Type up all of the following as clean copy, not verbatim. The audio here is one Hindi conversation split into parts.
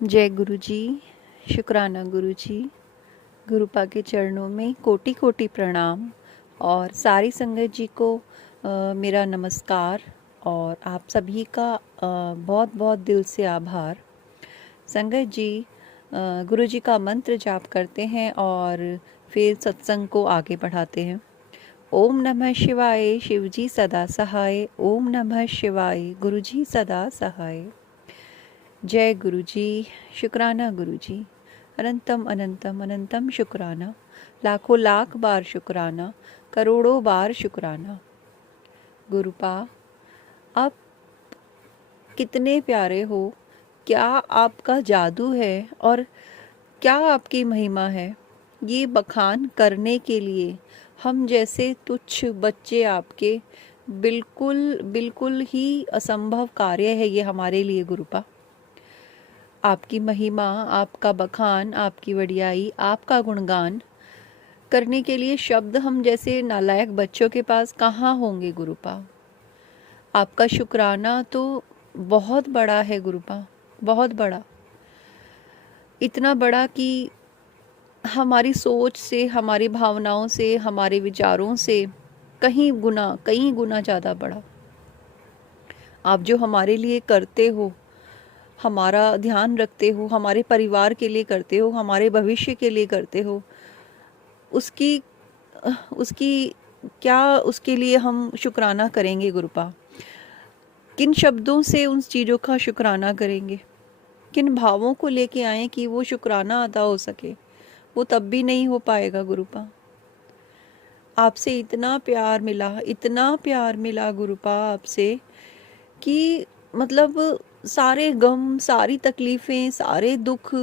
जय गुरु जी। शुक्राना गुरु जी। गुरुपा के चरणों में कोटि कोटि प्रणाम और सारी संगत जी को मेरा नमस्कार और आप सभी का बहुत बहुत दिल से आभार। संगत जी गुरु जी का मंत्र जाप करते हैं और फिर सत्संग को आगे बढ़ाते हैं। ओम नमः शिवाय, शिव जी सदा सहाय। ओम नमः शिवाय, गुरु जी सदा सहाय। जय गुरु जी। शुक्राना गुरु जी। अनंतम अनंतम अनंतम शुक्राना। लाखों लाख बार शुक्राना, करोड़ों बार शुक्राना। गुरुपा, आप कितने प्यारे हो। क्या आपका जादू है और क्या आपकी महिमा है। ये बखान करने के लिए हम जैसे तुच्छ बच्चे आपके बिल्कुल बिल्कुल ही असंभव कार्य है ये हमारे लिए गुरुपा। आपकी महिमा, आपका बखान, आपकी वडियाई, आपका गुणगान करने के लिए शब्द हम जैसे नालायक बच्चों के पास कहाँ होंगे गुरुपा। आपका शुक्राना तो बहुत बड़ा है गुरुपा, बहुत बड़ा। इतना बड़ा कि हमारी सोच से, हमारी भावनाओं से, हमारे विचारों से कई गुना ज़्यादा बड़ा। आप जो हमारे लिए करते हो, हमारा ध्यान रखते हो, हमारे परिवार के लिए करते हो, हमारे भविष्य के लिए करते हो, उसकी उसकी क्या, उसके लिए हम शुक्राना करेंगे गुरुपा। किन शब्दों से उन चीज़ों का शुक्राना करेंगे, किन भावों को लेके आए कि वो शुक्राना अदा हो सके। वो तब भी नहीं हो पाएगा गुरुपा। आपसे इतना प्यार मिला, इतना प्यार मिला गुरुपा आपसे कि मतलब सारे गम, सारी तकलीफ़ें, सारे दुख,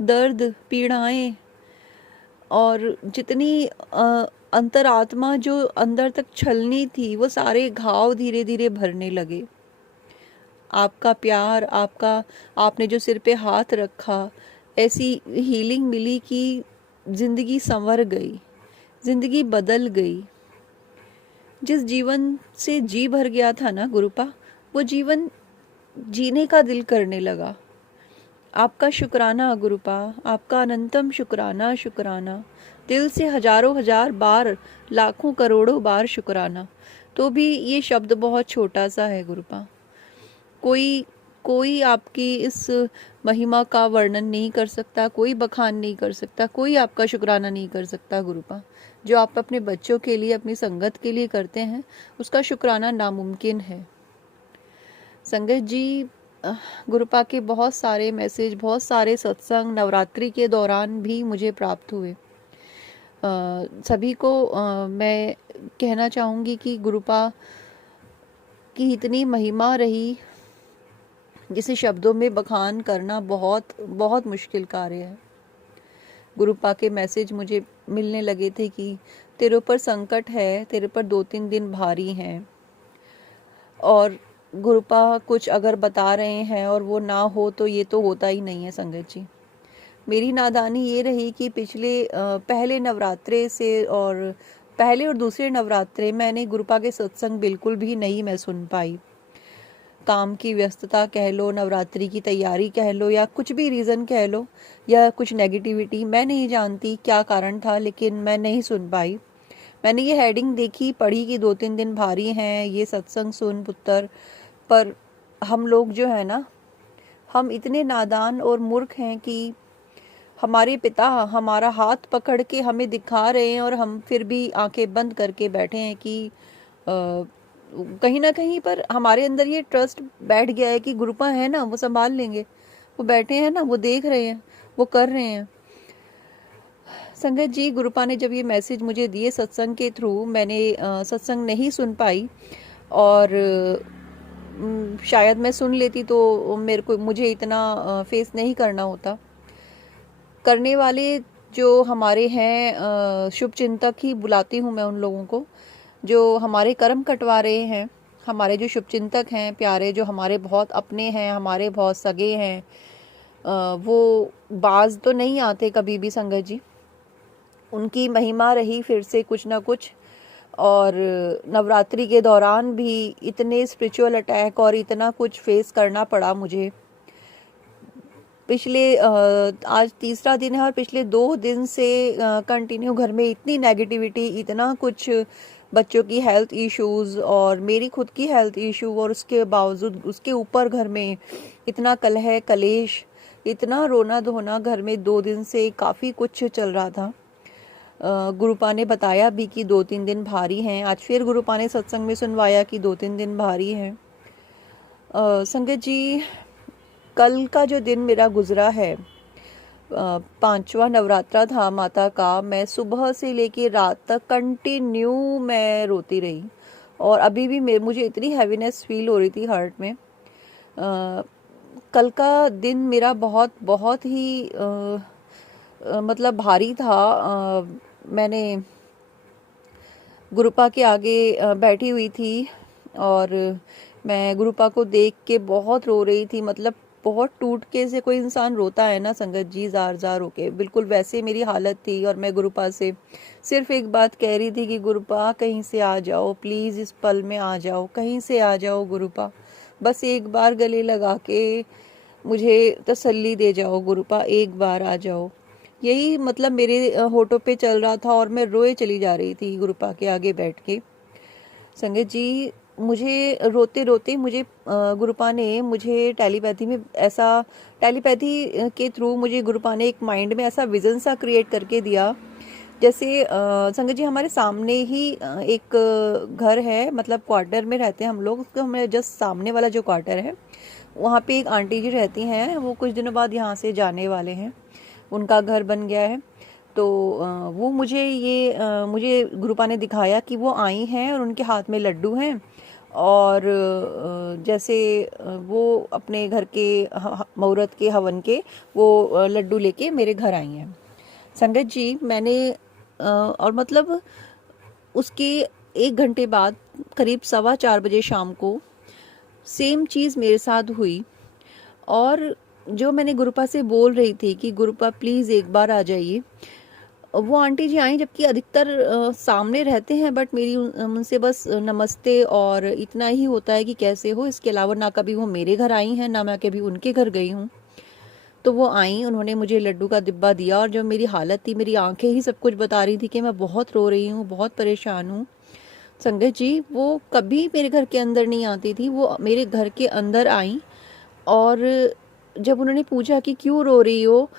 दर्द, पीड़ाएं और जितनी अंतरात्मा जो अंदर तक छलनी थी, वो सारे घाव धीरे धीरे भरने लगे। आपका प्यार, आपने जो सिर पे हाथ रखा, ऐसी हीलिंग मिली कि ज़िंदगी संवर गई, ज़िंदगी बदल गई। जिस जीवन से जी भर गया था ना गुरुपा, वो जीवन जीने का दिल करने लगा। आपका शुक्राना गुरुपा, आपका अनंतम शुक्राना। शुक्राना दिल से हजारों हजार बार, लाखों करोड़ों बार शुक्राना। तो भी ये शब्द बहुत छोटा सा है गुरुपा। कोई कोई आपकी इस महिमा का वर्णन नहीं कर सकता, कोई बखान नहीं कर सकता, कोई आपका शुक्राना नहीं कर सकता गुरुपा। जो आप अपने बच्चों के लिए, अपनी संगत के लिए करते हैं, उसका शुक्राना नामुमकिन है। संगत जी, गुरुपा के बहुत सारे मैसेज, बहुत सारे सत्संग नवरात्रि के दौरान भी मुझे प्राप्त हुए। सभी को मैं कहना चाहूँगी कि गुरुपा की इतनी महिमा रही जिसे शब्दों में बखान करना बहुत बहुत मुश्किल कार्य है। गुरुपा के मैसेज मुझे मिलने लगे थे कि तेरे ऊपर संकट है, तेरे पर 2-3 दिन भारी हैं, और गुरुपा कुछ अगर बता रहे हैं और वो ना हो तो ये तो होता ही नहीं है संगत जी। मेरी नादानी ये रही कि पिछले पहले नवरात्रे से और पहले और दूसरे नवरात्रे मैंने गुरुपा के सत्संग बिल्कुल भी नहीं मैं सुन पाई। काम की व्यस्तता कह लो, नवरात्रि की तैयारी कह लो, या कुछ भी रीज़न कह लो, या कुछ नेगेटिविटी, मैं नहीं जानती क्या कारण था, लेकिन मैं नहीं सुन पाई। मैंने ये हेडिंग देखी, पढ़ी कि 2-3 दिन भारी हैं, ये सत्संग सुन पुत्र। पर हम लोग जो है ना, हम इतने नादान और मूर्ख हैं कि हमारे पिता हमारा हाथ पकड़ के हमें दिखा रहे हैं और हम फिर भी आंखें बंद करके बैठे हैं कि कहीं ना कहीं पर हमारे अंदर ये ट्रस्ट बैठ गया है कि गुरुपा है ना, वो संभाल लेंगे, वो बैठे हैं ना, वो देख रहे हैं, वो कर रहे हैं। संगत जी, गुरुपा ने जब ये मैसेज मुझे दिए सत्संग के थ्रू, मैंने सत्संग नहीं सुन पाई, और शायद मैं सुन लेती तो मुझे इतना फेस नहीं करना होता। करने वाले जो हमारे हैं शुभ चिंतक ही बुलाती हूँ मैं उन लोगों को, जो हमारे कर्म कटवा रहे हैं। हमारे जो शुभ चिंतक हैं प्यारे, जो हमारे बहुत अपने हैं, हमारे बहुत सगे हैं, वो बाज तो नहीं आते कभी भी संगत जी। उनकी महिमा रही फिर से कुछ ना कुछ। और नवरात्रि के दौरान भी इतने स्पिरिचुअल अटैक और इतना कुछ फेस करना पड़ा मुझे। आज तीसरा दिन है और पिछले 2 दिन से कंटिन्यू घर में इतनी नेगेटिविटी, इतना कुछ बच्चों की हेल्थ इश्यूज और मेरी खुद की हेल्थ इशू, और उसके बावजूद उसके ऊपर घर में इतना कलह कलेश, इतना रोना धोना घर में 2 दिन से काफ़ी कुछ चल रहा था। गुरुपा ने बताया भी कि 2-3 दिन भारी हैं। आज फिर गुरुपा ने सत्संग में सुनवाया कि 2-3 दिन भारी हैं। संगत जी, कल का जो दिन मेरा गुजरा है, 5वां नवरात्रा था माता का। मैं सुबह से लेके रात तक कंटिन्यू मैं रोती रही और अभी भी मुझे इतनी हैवीनेस फील हो रही थी हार्ट में। कल का दिन मेरा बहुत बहुत ही मतलब भारी था। मैंने गुरुपा के आगे बैठी हुई थी और मैं गुरुपा को देख के बहुत रो रही थी। मतलब बहुत टूट के से कोई इंसान रोता है ना संगत जी, जार जार होके, बिल्कुल वैसे मेरी हालत थी। और मैं गुरुपा से सिर्फ एक बात कह रही थी कि गुरुपा कहीं से आ जाओ, प्लीज़ इस पल में आ जाओ, कहीं से आ जाओ गुरुपा, बस एक बार गले लगा के मुझे तसल्ली दे जाओ गुरुपा, एक बार आ जाओ। यही मतलब मेरे होठों पे चल रहा था और मैं रोए चली जा रही थी गुरुपा के आगे बैठ के। संगत जी, मुझे रोते रोते मुझे गुरुपा ने मुझे टेलीपैथी के थ्रू मुझे गुरुपा ने एक माइंड में ऐसा विजन सा क्रिएट करके दिया। जैसे संगत जी, हमारे सामने ही एक घर है, मतलब क्वार्टर में रहते हैं हम लोग। उसके हमारे जस्ट सामने वाला जो क्वार्टर है, वहाँ पे एक आंटी जी रहती हैं। वो कुछ दिनों बाद यहाँ से जाने वाले हैं, उनका घर बन गया है। तो वो मुझे गुरुपा ने दिखाया कि वो आई हैं और उनके हाथ में लड्डू हैं और जैसे वो अपने घर के मुहूर्त के हवन के वो लड्डू लेके मेरे घर आई हैं। संगत जी, मैंने और मतलब उसके 1 घंटे बाद करीब 4:15 शाम को सेम चीज़ मेरे साथ हुई। और जो मैंने गुरुपा से बोल रही थी कि गुरुपा प्लीज़ एक बार आ जाइए, वो आंटी जी आई, जबकि अधिकतर सामने रहते हैं, बट मेरी उनसे बस नमस्ते और इतना ही होता है कि कैसे हो। इसके अलावा ना कभी वो मेरे घर आई हैं, ना मैं कभी उनके घर गई हूँ। तो वो आई, उन्होंने मुझे लड्डू का डिब्बा दिया और जो मेरी हालत थी, मेरी आंखें ही सब कुछ बता रही थी कि मैं बहुत रो रही हूँ, बहुत परेशान हूँ। संगत जी, वो कभी मेरे घर के अंदर नहीं आती थी, वो मेरे घर के अंदर आई। और जब उन्होंने पूछा कि क्यों रो रही हो,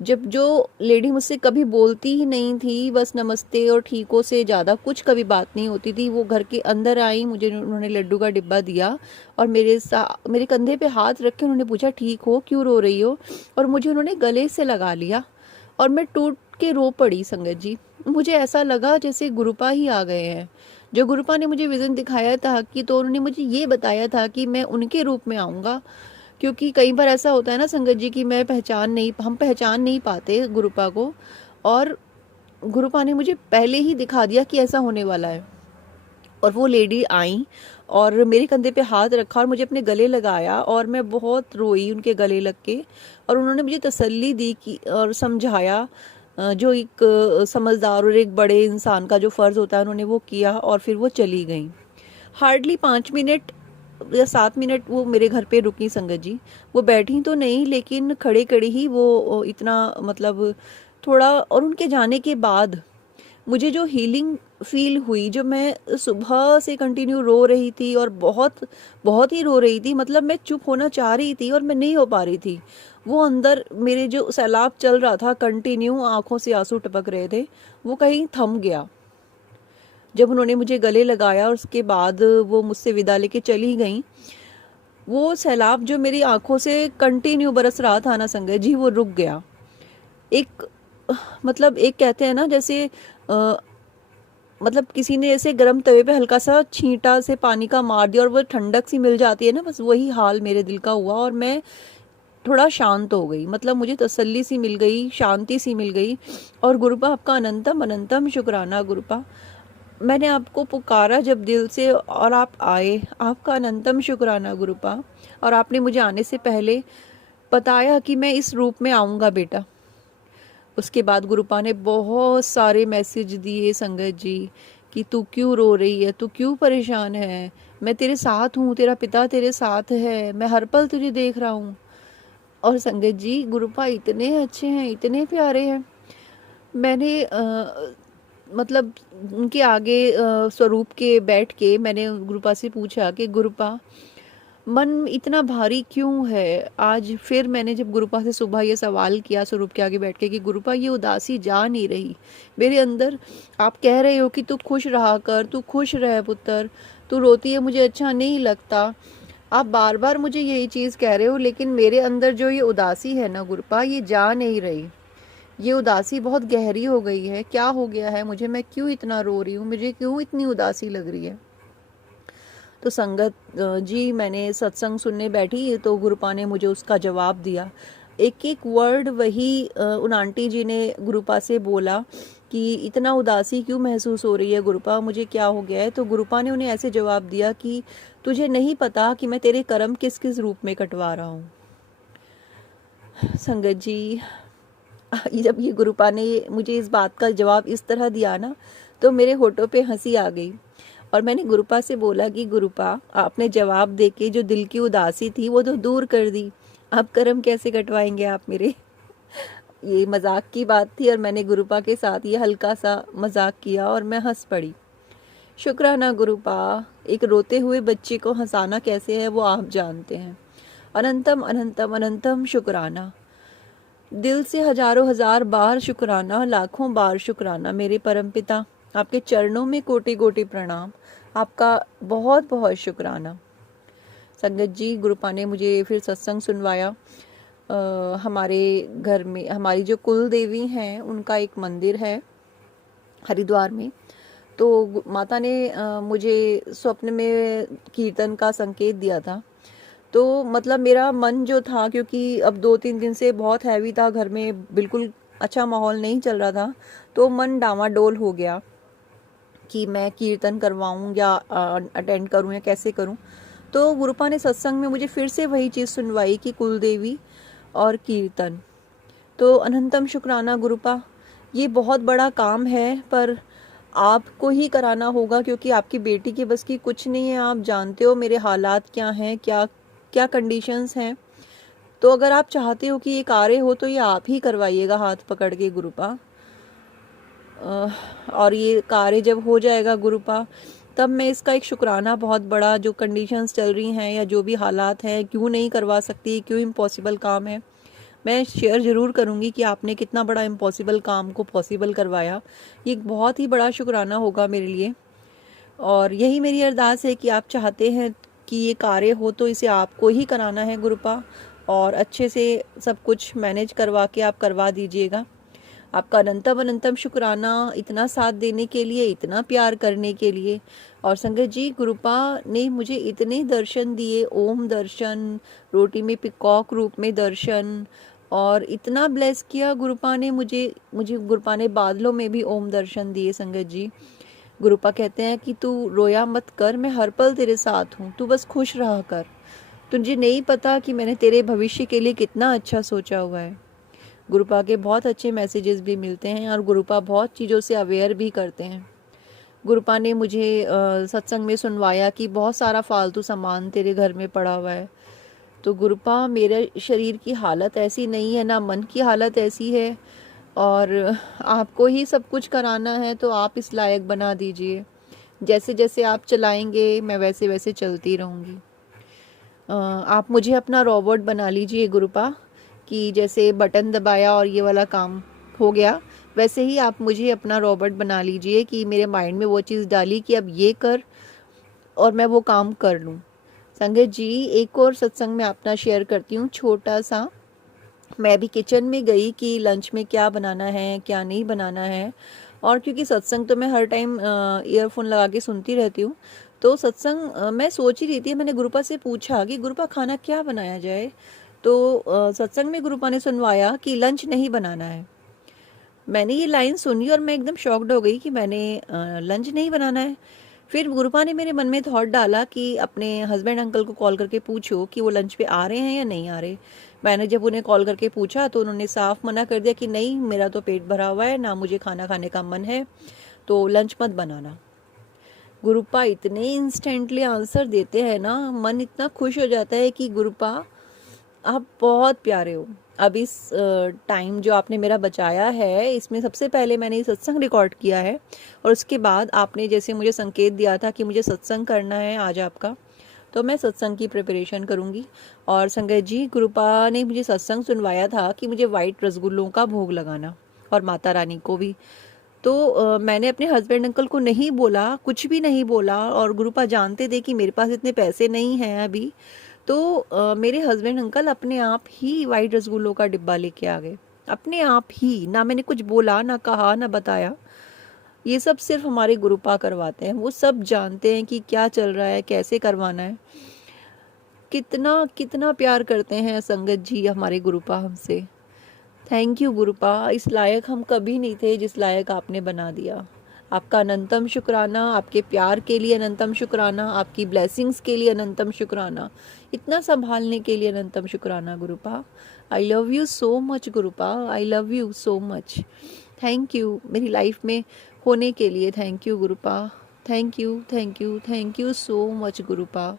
जब जो लेडी मुझसे कभी बोलती ही नहीं थी, बस नमस्ते और ठीकों से ज़्यादा कुछ कभी बात नहीं होती थी, वो घर के अंदर आई, मुझे उन्होंने लड्डू का डिब्बा दिया और मेरे कंधे पे हाथ रख के उन्होंने पूछा ठीक हो, क्यों रो रही हो, और मुझे उन्होंने गले से लगा लिया और मैं टूट के रो पड़ी। संगत जी, मुझे ऐसा लगा जैसे गुरुपा ही आ गए हैं। जो गुरुपा ने मुझे विज़न दिखाया था कि, तो उन्होंने मुझे ये बताया था कि मैं उनके रूप में आऊँगा। क्योंकि कई बार ऐसा होता है ना संगत जी कि हम पहचान नहीं पाते गुरुपा को, और गुरुपा ने मुझे पहले ही दिखा दिया कि ऐसा होने वाला है। और वो लेडी आई और मेरे कंधे पे हाथ रखा और मुझे अपने गले लगाया और मैं बहुत रोई उनके गले लग के। और उन्होंने मुझे तसल्ली दी कि और समझाया, जो एक समझदार और एक बड़े इंसान का जो फ़र्ज़ होता है उन्होंने वो किया और फिर वो चली गई। हार्डली 5 मिनट या 7 मिनट वो मेरे घर पे रुकी संगत जी। वो बैठी तो नहीं, लेकिन खड़े खड़े ही वो इतना मतलब थोड़ा, और उनके जाने के बाद मुझे जो हीलिंग फील हुई, जो मैं सुबह से कंटिन्यू रो रही थी और बहुत बहुत ही रो रही थी, मतलब मैं चुप होना चाह रही थी और मैं नहीं हो पा रही थी। वो अंदर मेरे जो सैलाब चल रहा था, कंटिन्यू आंखों से आंसू टपक रहे थे, वो कहीं थम गया जब उन्होंने मुझे गले लगाया। और उसके बाद वो मुझसे विदा लेके चली गई। वो सैलाब जो मेरी आंखों से कंटिन्यू बरस रहा था ना संगत जी, वो रुक गया। एक मतलब एक कहते हैं ना, जैसे मतलब किसी ने ऐसे गर्म तवे पे हल्का सा छींटा से पानी का मार दिया और वो ठंडक सी मिल जाती है ना, बस वही हाल मेरे दिल का हुआ। और मैं थोड़ा शांत हो गई, मतलब मुझे तसल्ली सी मिल गई, शांति सी मिल गई। और गुरुपा, आपका अनंतम अनंतम शुक्राना गुरुपा। मैंने आपको पुकारा जब दिल से और आप आए, आपका अनंतम शुक्राना गुरुपा। और आपने मुझे आने से पहले बताया कि मैं इस रूप में आऊँगा बेटा। उसके बाद गुरुपा ने बहुत सारे मैसेज दिए संगत जी कि तू क्यों रो रही है, तू क्यों परेशान है, मैं तेरे साथ हूँ, तेरा पिता तेरे साथ है, मैं हर पल तुझे देख रहा हूँ। और संगत जी, गुरुपा इतने अच्छे हैं, इतने प्यारे हैं। मैंने मतलब उनके आगे स्वरूप के बैठ के मैंने गुरुपा से पूछा कि गुरुपा, मन इतना भारी क्यों है? आज फिर मैंने जब गुरुपा से सुबह ये सवाल किया स्वरूप के आगे बैठ के कि गुरुपा, ये उदासी जा नहीं रही मेरे अंदर। आप कह रहे हो कि तू खुश रहा कर, तू खुश रह पुत्र, तू रोती है मुझे अच्छा नहीं लगता। आप बार बार मुझे यही चीज़ कह रहे हो, लेकिन मेरे अंदर जो ये उदासी है ना गुरुपा, ये जा नहीं रही। ये उदासी बहुत गहरी हो गई है। क्या हो गया है मुझे? मैं क्यों इतना रो रही हूँ? मुझे क्यों इतनी उदासी लग रही है? तो संगत जी, मैंने सत्संग सुनने बैठी तो गुरुपा ने मुझे उसका जवाब दिया। एक एक वर्ड वही उन आंटी जी ने गुरुपा से बोला कि इतना उदासी क्यों महसूस हो रही है गुरुपा, मुझे क्या हो गया है? तो गुरुपा ने उन्हें ऐसे जवाब दिया कि तुझे नहीं पता कि मैं तेरे कर्म किस किस रूप में कटवा रहा हूँ। संगत जी, जब ये गुरुपा ने मुझे इस बात का जवाब इस तरह दिया ना, तो मेरे होठों पे हंसी आ गई। और मैंने गुरुपा से बोला कि गुरुपा, आपने जवाब देके जो दिल की उदासी थी वो तो दूर कर दी, अब कर्म कैसे कटवाएंगे आप मेरे? ये मजाक की बात थी और मैंने गुरुपा के साथ ये हल्का सा मजाक किया और मैं हंस पड़ी। शुक्राना गुरुपा, एक रोते हुए बच्चे को हंसाना कैसे है वो आप जानते हैं। अनंतम अनंतम अनंतम शुक्राना। दिल से हजारों हजार बार शुक्राना, लाखों बार शुक्राना मेरे परमपिता। आपके चरणों में कोटि कोटि प्रणाम। आपका बहुत बहुत शुक्राना। संगत जी, गुरुपा ने मुझे फिर सत्संग सुनवाया। हमारे घर में हमारी जो कुल देवी हैं उनका एक मंदिर है हरिद्वार में। तो माता ने मुझे स्वप्न में कीर्तन का संकेत दिया था। तो मतलब मेरा मन जो था, क्योंकि अब 2-3 दिन से बहुत हैवी था, घर में बिल्कुल अच्छा माहौल नहीं चल रहा था, तो मन डामाडोल हो गया कि मैं कीर्तन करवाऊं या अटेंड करूं या कैसे करूं। तो गुरुपा ने सत्संग में मुझे फिर से वही चीज़ सुनवाई कि कुलदेवी और कीर्तन। तो अनंतम शुक्राना गुरुपा। ये बहुत बड़ा काम है, पर आपको ही कराना होगा, क्योंकि आपकी बेटी के बस की कुछ नहीं है। आप जानते हो मेरे हालात क्या हैं, क्या क्या कंडीशंस हैं। तो अगर आप चाहते हो कि ये कार्य हो तो ये आप ही करवाइएगा हाथ पकड़ के गुरुपा। और ये कार्य जब हो जाएगा गुरुपा, तब मैं इसका एक शुक्राना बहुत बड़ा, जो कंडीशंस चल रही हैं या जो भी हालात हैं, क्यों नहीं करवा सकती, क्यों इम्पॉसिबल काम है, मैं शेयर ज़रूर करूँगी कि आपने कितना बड़ा इम्पॉसिबल काम को पॉसिबल करवाया। ये एक बहुत ही बड़ा शुक्राना होगा मेरे लिए। और यही मेरी अरदास है कि आप चाहते हैं कि ये कार्य हो तो इसे आपको ही कराना है गुरुपा, और अच्छे से सब कुछ मैनेज करवा के आप करवा दीजिएगा। आपका अनंतम अनंतम शुक्राना, इतना साथ देने के लिए, इतना प्यार करने के लिए। और संगत जी, गुरुपा ने मुझे इतने दर्शन दिए, ओम दर्शन, रोटी में पिकॉक रूप में दर्शन, और इतना ब्लेस किया गुरुपा ने मुझे मुझे गुरुपा ने बादलों में भी ओम दर्शन दिए। संगत जी, गुरुपा कहते हैं कि तू रोया मत कर, मैं हर पल तेरे साथ हूँ, तू बस खुश रहा कर। तुझे नहीं पता कि मैंने तेरे भविष्य के लिए कितना अच्छा सोचा हुआ है। गुरुपा के बहुत अच्छे मैसेजेस भी मिलते हैं और गुरुपा बहुत चीज़ों से अवेयर भी करते हैं। गुरुपा ने मुझे सत्संग में सुनवाया कि बहुत सारा फालतू सामान तेरे घर में पड़ा हुआ है। तो गुरुपा, मेरे शरीर की हालत ऐसी नहीं है, ना मन की हालत ऐसी है, और आपको ही सब कुछ कराना है, तो आप इस लायक बना दीजिए। जैसे जैसे आप चलाएंगे मैं वैसे वैसे चलती रहूँगी। आप मुझे अपना रोबोट बना लीजिए गुरुपा, कि जैसे बटन दबाया और ये वाला काम हो गया, वैसे ही आप मुझे अपना रोबोट बना लीजिए कि मेरे माइंड में वो चीज़ डाली कि अब ये कर, और मैं वो काम कर लूँ। संगत जी, एक और सत्संग में अपना शेयर करती हूँ छोटा सा। मैं भी किचन में गई कि लंच में क्या बनाना है, क्या नहीं बनाना है। और क्योंकि सत्संग तो मैं हर टाइम ईयरफोन लगा के सुनती रहती हूँ, तो सत्संग मैं सोच ही रही थी। मैंने गुरुपा से पूछा कि गुरुपा, खाना क्या बनाया जाए? तो सत्संग में गुरुपा ने सुनवाया कि लंच नहीं बनाना है। मैंने ये लाइन सुनी और मैं एकदम शॉक्ड हो गई कि मैंने लंच नहीं बनाना है। फिर गुरुपा ने मेरे मन में थॉट डाला कि अपने हस्बैंड अंकल को कॉल करके पूछो कि वो लंच पे आ रहे हैं या नहीं आ रहे। मैंने जब उन्हें कॉल करके पूछा तो उन्होंने साफ मना कर दिया कि नहीं, मेरा तो पेट भरा हुआ है, ना मुझे खाना खाने का मन है, तो लंच मत बनाना। गुरुपा इतने इंस्टेंटली आंसर देते हैं ना, मन इतना खुश हो जाता है कि गुरुपा आप बहुत प्यारे हो। अब इस टाइम जो आपने मेरा बचाया है, इसमें सबसे पहले मैंने ये सत्संग रिकॉर्ड किया है, और उसके बाद आपने जैसे मुझे संकेत दिया था कि मुझे सत्संग करना है आज आपका, तो मैं सत्संग की प्रिपरेशन करूँगी। और संगत जी, गुरुपा ने मुझे सत्संग सुनवाया था कि मुझे वाइट रसगुल्लों का भोग लगाना, और माता रानी को भी। तो मैंने अपने हस्बैंड अंकल को नहीं बोला, कुछ भी नहीं बोला, और गुरुपा जानते थे कि मेरे पास इतने पैसे नहीं हैं अभी। तो मेरे हस्बैंड अंकल अपने आप ही वाइट रसगुल्लों का डिब्बा लेके आ गए, अपने आप ही। ना मैंने कुछ बोला, ना कहा, ना बताया। ये सब सिर्फ हमारे गुरुपा करवाते हैं, वो सब जानते हैं कि क्या चल रहा है, कैसे करवाना है। कितना कितना प्यार करते हैं संगत जी हमारे गुरुपा हमसे। थैंक यू गुरुपा, इस लायक हम कभी नहीं थे जिस लायक आपने बना दिया। आपका अनंतम शुक्राना, आपके प्यार के लिए अनंतम शुक्राना, आपकी ब्लेसिंग्स के लिए अनंतम शुक्राना, इतना संभालने के लिए अनंतम शुक्राना गुरुपा। I love you so much गुरुपा, I love you so much. Thank you मेरी लाइफ में होने के लिए, थैंक यू गुरुपा। Thank you, thank you, thank you so much गुरुपा।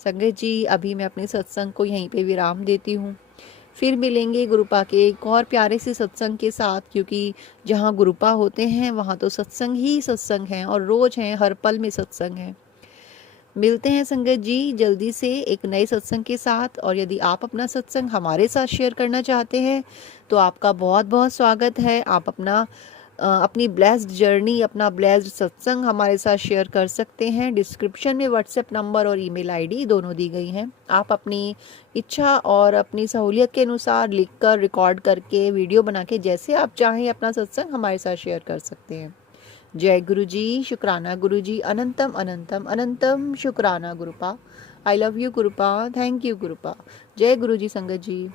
संगत जी, अभी मैं अपने सत्संग को यहीं पे विराम देती हूँ। फिर मिलेंगे गुरुपा के एक और प्यारे से सत्संग के साथ, क्योंकि जहाँ गुरुपा होते हैं वहाँ तो सत्संग ही सत्संग हैं, और रोज हैं, हर पल में सत्संग है। मिलते हैं संगत जी जल्दी से एक नए सत्संग के साथ। और यदि आप अपना सत्संग हमारे साथ शेयर करना चाहते हैं तो आपका बहुत बहुत स्वागत है। आप अपनी ब्लेस्ड जर्नी, अपना ब्लेस्ड सत्संग हमारे साथ शेयर कर सकते हैं। डिस्क्रिप्शन में व्हाट्सएप नंबर और ईमेल आईडी दोनों दी गई हैं। आप अपनी इच्छा और अपनी सहूलियत के अनुसार लिखकर, रिकॉर्ड करके, वीडियो बना के, जैसे आप चाहें अपना सत्संग हमारे साथ शेयर कर सकते हैं। जय गुरु जी, शुक्राना गुरु जी, अनंतम अनंतम अनंतम शुक्राना गुरुपा। आई लव यू गुरुपा, थैंक यू गुरुपा। जय गुरु जी संगत जी।